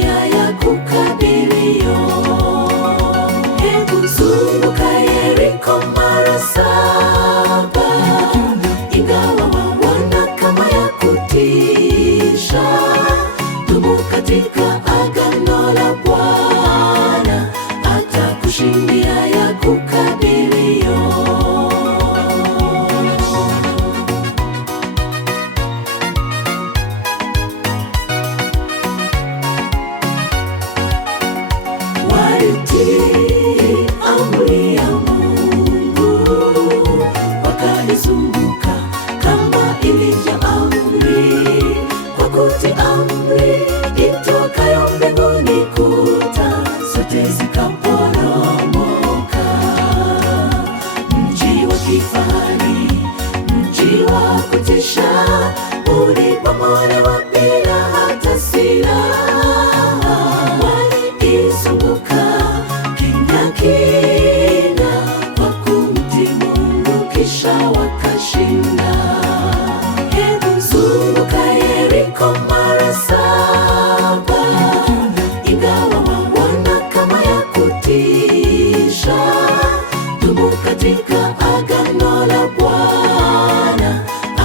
kushindia ya kukadirio. Hebu zunguka Yeriko mara 7, ingawa waona kama ya kutisha. Dumu katika agano la Bwana, atakushindia ya kukadirio. Walitii amri ya Mungu, wakaizunguka kama ilivyo amri. Kwa kutii amri itokayo mbinguni, kuta zote zikaporomoka. Mji wa kifahari, mji wa kutisha, ulibomolewa bila hata silaha. Waliizunguka kimya kimya kwa kumtii Mungu, kisha wakashinda. Hebu zunguka Yeriko mara 7, ingawa waona kama ya kutisha. Dumu katika agano la Bwana,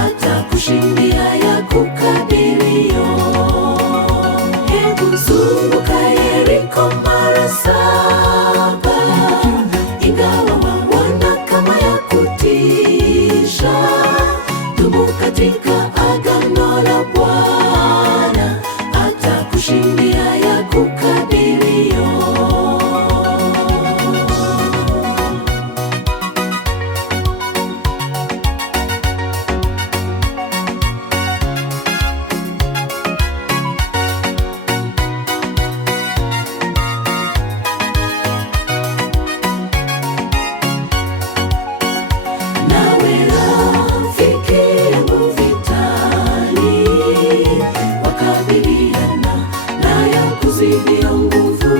atakushindia ya kukadirio. Hebu zunguka Yeriko mara 7, ingawa waona kama ya kutisha. Dumu katika agano la Bwana, atakushindia ya kukadirio. Nawe rafiki yangu vitani, wakabiliana na ya kuzidia nguvu.